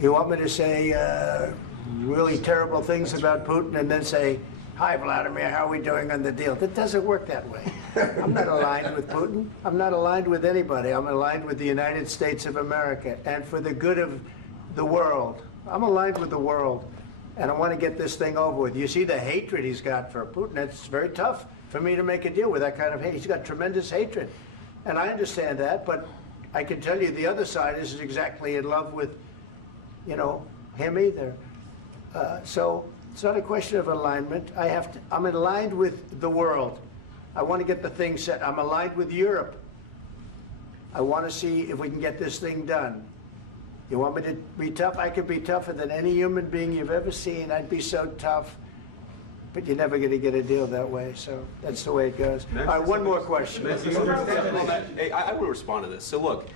You want me to say really terrible things about Putin and then say, "Hi, Vladimir, how are we doing on the deal?" That doesn't work that way. I'm not aligned with Putin. I'm not aligned with anybody. I'm aligned with the United States of America and for the good of the world. I'm aligned with the world, and I want to get this thing over with. You see the hatred he's got for Putin. It's very tough for me to make a deal with that kind of hate. He's got tremendous hatred, and I understand that, but I can tell you the other side isn't exactly in love with, you know, him either. So it's not a question of alignment. I'm aligned with the world. I want to get the thing set. I'm aligned with Europe. I want to see if we can get this thing done. You want me to be tough? I could be tougher than any human being you've ever seen. I'd be so tough. But you're never going to get a deal that way. So that's the way it goes. All right, one more question. Hey, I will respond to this. So look,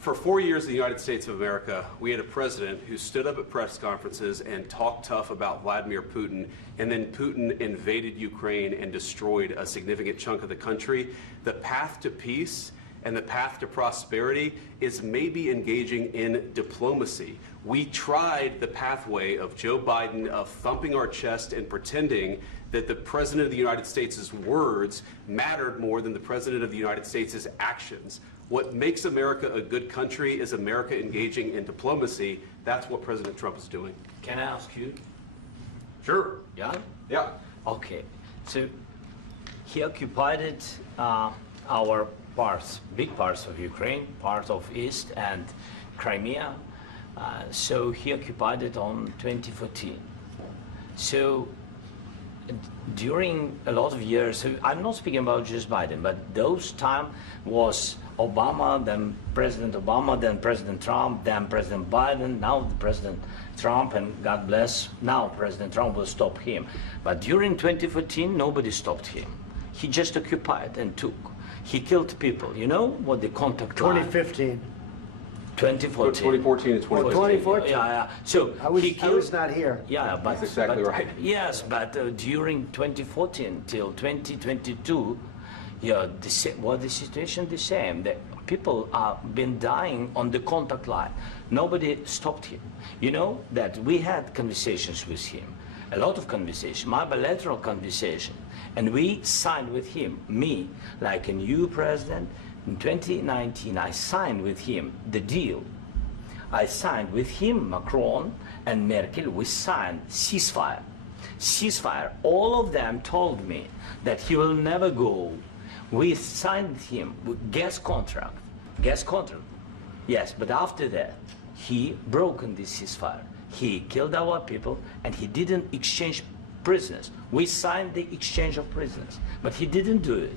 for 4 years in the United States of America, we had a president who stood up at press conferences and talked tough about Vladimir Putin, and then Putin invaded Ukraine and destroyed a significant chunk of the country. The path to peace and the path to prosperity is maybe engaging in diplomacy. We tried the pathway of Joe Biden, of thumping our chest and pretending that the President of the United States' words mattered more than the President of the United States' actions. What makes America a good country is America engaging in diplomacy. That's what President Trump is doing. Can I ask you? Sure. Yeah? Yeah. Okay. So he occupied our parts, big parts of Ukraine, part of East and Crimea. So he occupied it on 2014. So during a lot of years, so I'm not speaking about just Biden, but those time was Obama, then President Obama, then President Trump, then President Biden, now President Trump, and God bless, now President Trump will stop him. But during 2014, nobody stopped him. He just occupied and took. He killed people. You know what the contact line? 2015. 2014. 2014 and 2014. 2014. Yeah. So I was not here. Yeah, but that's exactly right. Yes, but during 2014 till 2022, yeah, the situation the same. The people have been dying on the contact line. Nobody stopped him. You know that we had conversations with him, a lot of conversation, my bilateral conversation, and we signed with him, me, like a new president. In 2019, I signed with him the deal. I signed with him, Macron and Merkel, we signed ceasefire. Ceasefire, all of them told me that he will never go. We signed him with gas contract, yes, but after that, he broken this ceasefire. He killed our people and he didn't exchange prisoners. We signed the exchange of prisoners, but he didn't do it.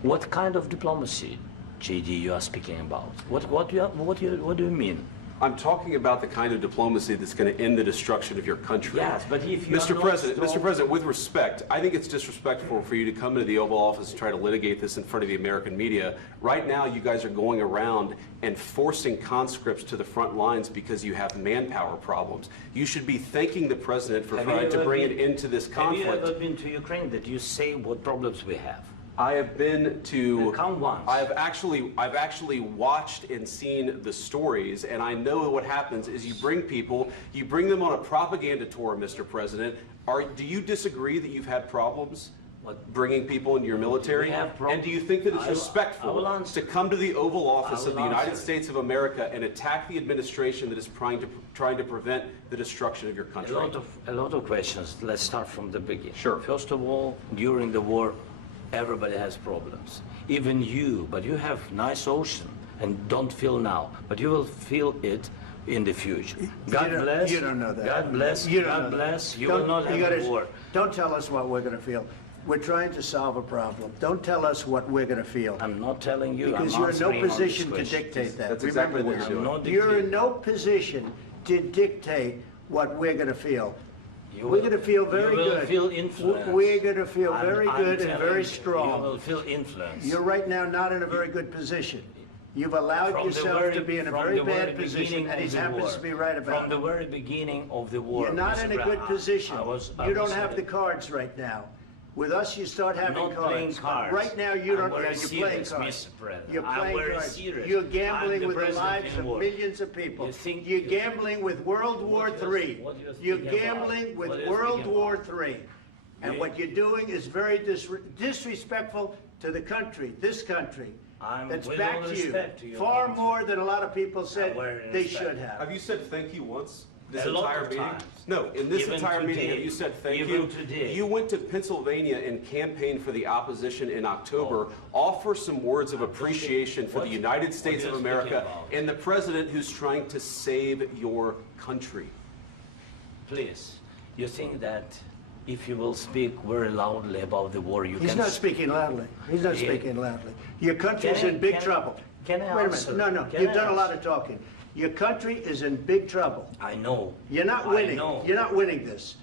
What kind of diplomacy, JD, you are speaking about? What do you mean? I'm talking about the kind of diplomacy that's going to end the destruction of your country. Yes, but if you Mr. President, with respect, I think it's disrespectful for you to come into the Oval Office and try to litigate this in front of the American media. Right now, you guys are going around and forcing conscripts to the front lines because you have manpower problems. You should be thanking the President for trying to bring an end to this conflict. Have you ever been to Ukraine that you say what problems we have? I have been to. Come once. I've actually watched and seen the stories, and I know what happens is you bring them on a propaganda tour, Mr. President. Do you disagree that you've had problems bringing people into your military? And do you think that it's respectful to come to the Oval Office of the United States of America and attack the administration that is trying to prevent the destruction of your country? A lot of questions. Let's start from the beginning. Sure. First of all, during the war, everybody has problems, even you, but you have nice ocean and don't feel now, but you will feel it in the future. God bless. You don't know that. God bless. God bless. You will not have a war. Don't tell us what we're going to feel. We're trying to solve a problem. Don't tell us what we're going to feel. I'm not telling you. Because you're in no position to dictate that. That's exactly what you're doing. You're in no position to dictate what we're going to feel. We're going to feel very good. You will feel influence. We're going to feel very good and very strong. You will feel influence. You're right now not in a very good position. You've allowed yourself to be in a very bad position, and he happens to be right about it. From the very beginning of the war. You're not in a good position. You don't have the cards right now. With us, you start having Not cards. playing cards. Right now, you don't. I'm very You're playing serious, cards. Mr. President. You're I'm playing very cards. serious. You're I'm gambling the with the president lives in of war. millions of people. You think You're you- gambling with World War What you- III. what you You're speaking gambling about? with What you World speaking War about? III. And You- what you're doing is very disrespectful to the country, this country. I'm That's with back all to you. respect to your Far country. more than a lot of people said very they respect. should have. Have you said thank you once? This A lot entire of meeting? times. No, in this Even entire meeting, today. have you said thank Even you? today. You went to Pennsylvania and campaigned for the opposition in October. Offer some words of appreciation for the What- United States what of are you speaking America about? and the president who's trying to save your country. Please, you think that if you will speak very loudly about the war, you He's can... not speaking loudly. He's not Yeah. speaking loudly. Your country's Can I- in big can I- trouble. can I Wait a answer? minute. No, Can you've I done a lot answer? of talking. Your country is in big trouble. I know. You're not I winning. know. You're not winning this.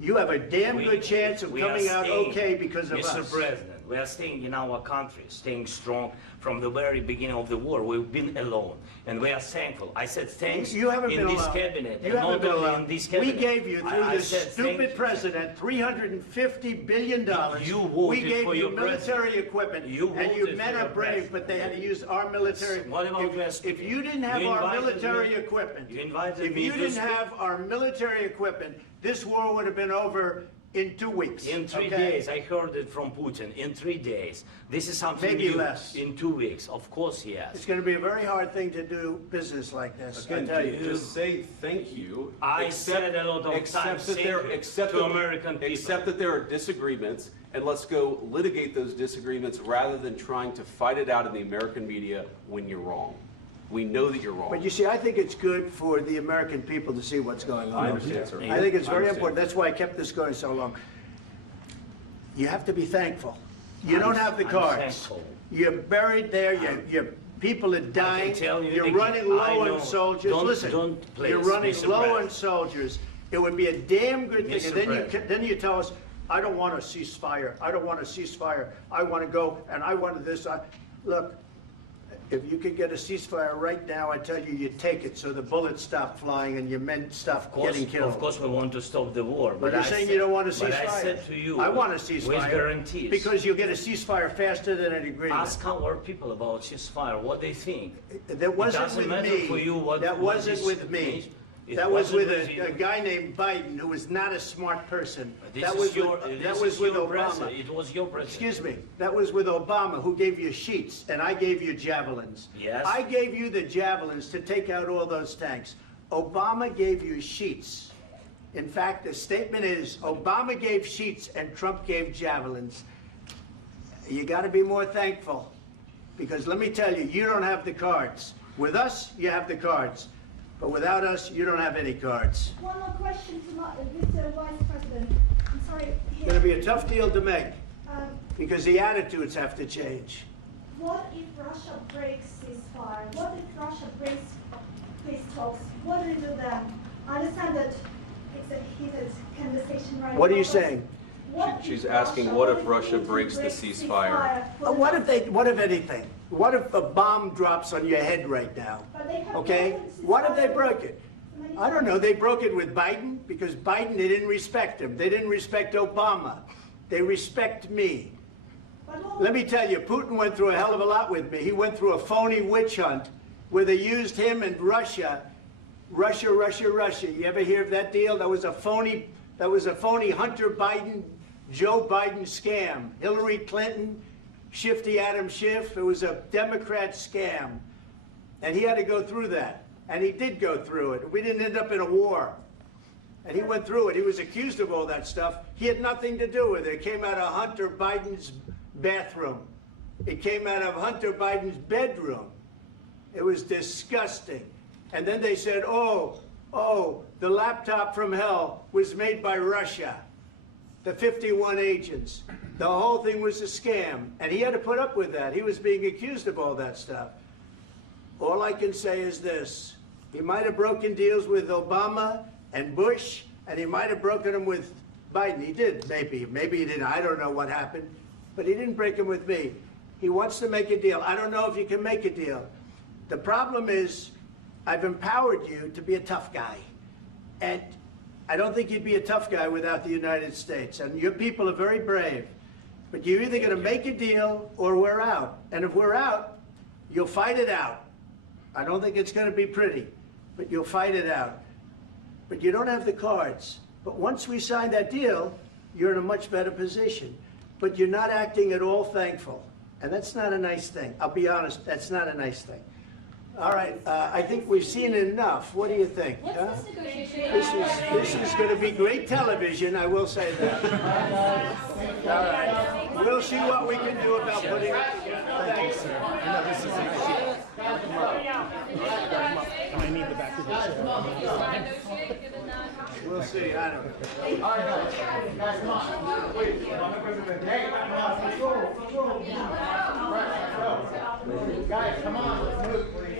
You have a damn We- good chance of we are coming out staying, okay because of Mr. us. President, we are staying in our country, staying strong from the very beginning of the war. We've been alone, and we are thankful. I said thanks You haven't in been this alone. cabinet, You and haven't not been only alone. in this We cabinet. gave you, through I this said thank stupid you. president, $350 billion. You We voted gave for you your military president. equipment, You and you voted men for are your brave, president. but they had to use our military. What about you If speaking? you didn't have You our invited military me- equipment, you invited if me you to didn't speak. have our military equipment, this war would have been over in 2 weeks. In 3 okay? days, I heard it from Putin. In 3 days, this is something Maybe new. less. In 2 weeks, of course, yes. It's going to be a very hard thing to do business like this. I Again, tell you. just say thank you. I said a lot of accept times that thank there- you accept to that- American people. Accept that there are disagreements, and let's go litigate those disagreements rather than trying to fight it out in the American media when you're wrong. We know that you're wrong. But you see, I think it's good for the American people to see what's going on. I understand, sir. I think it's I very understand. important. That's why I kept this going so long. You have to be thankful. You I'm- don't have the I'm cards. thankful. You're buried there. Your people are dying. tell you You're that running I low know. on soldiers. Don't- Listen, don't please, you're running Mr. low on President. soldiers. It would be a damn good thing. Mr. And then President. then you tell us, I don't want a ceasefire. I don't want a ceasefire. I want to go and I want this. Look, if you could get a ceasefire right now, I tell you, you take it so the bullets stop flying and your men stop getting killed. Of course, we want to stop the war. But you're saying you don't want a ceasefire. But I said to you, I want a ceasefire. with guarantees. Because you'll get a ceasefire faster than an agreement. Ask our people about ceasefire, what they think. That wasn't doesn't with matter me. for you what- That what wasn't this with me. means. It That was with wasn't with you. a guy named Biden, who was not a smart person. This That is was your, with, this that was is with your Obama. president. It was your president. Excuse me. That was with Obama, who gave you sheets, and I gave you javelins. Yes. I gave you the javelins to take out all those tanks. Obama gave you sheets. In fact, the statement is Obama gave sheets and Trump gave javelins. You got to be more thankful, because let me tell you, you don't have the cards. With us, you have the cards. But without us, you don't have any cards. One more question to Mr. Vice President. I'm sorry. It's going to be a tough deal to make, Um, because the attitudes have to change. what if Russia breaks ceasefire? What if Russia breaks peace talks? What do you do then? I understand that it's a heated conversation right now. What are you but saying? what She's if asking, what if if Russia Putin breaks the ceasefire? What if anything? What if a bomb drops on your head right now? But they have Okay? broken ceasefire What if they broke it? many I don't know. They broke it with Biden, because Biden, they didn't respect him. They didn't respect Obama. They respect me. But what Let me tell you, Putin went through a hell of a lot with me. He went through a phony witch hunt where they used him and Russia. Russia. You ever hear of that deal? That was a phony Hunter Biden, Joe Biden scam. Hillary Clinton, Shifty Adam Schiff. It was a Democrat scam. And he had to go through that. And he did go through it. We didn't end up in a war. And he went through it. He was accused of all that stuff. He had nothing to do with it. It came out of Hunter Biden's bathroom. It came out of Hunter Biden's bedroom. It was disgusting. And then they said, oh, the laptop from hell was made by Russia. The 51 agents. The whole thing was a scam. And he had to put up with that. He was being accused of all that stuff. All I can say is this. He might have broken deals with Obama and Bush, and he might have broken them with Biden. He did, maybe. Maybe he didn't. I don't know what happened. But he didn't break them with me. He wants to make a deal. I don't know if you can make a deal. The problem is, I've empowered you to be a tough guy. And I don't think you'd be a tough guy without the United States. And your people are very brave. But you're either going to make a deal or we're out. And if we're out, you'll fight it out. I don't think it's going to be pretty, but you'll fight it out. But you don't have the cards. But once we sign that deal, you're in a much better position. But you're not acting at all thankful. And that's not a nice thing. I'll be honest, that's not a nice thing. All right, I think we've seen enough. What do you think? What's Huh? this negotiation? This is going to be great television, I will say that. All right. We'll see what we can do about putting it together. Thanks. I need the back of the chair. We'll see, I don't know. Guys, come on, let's move, please.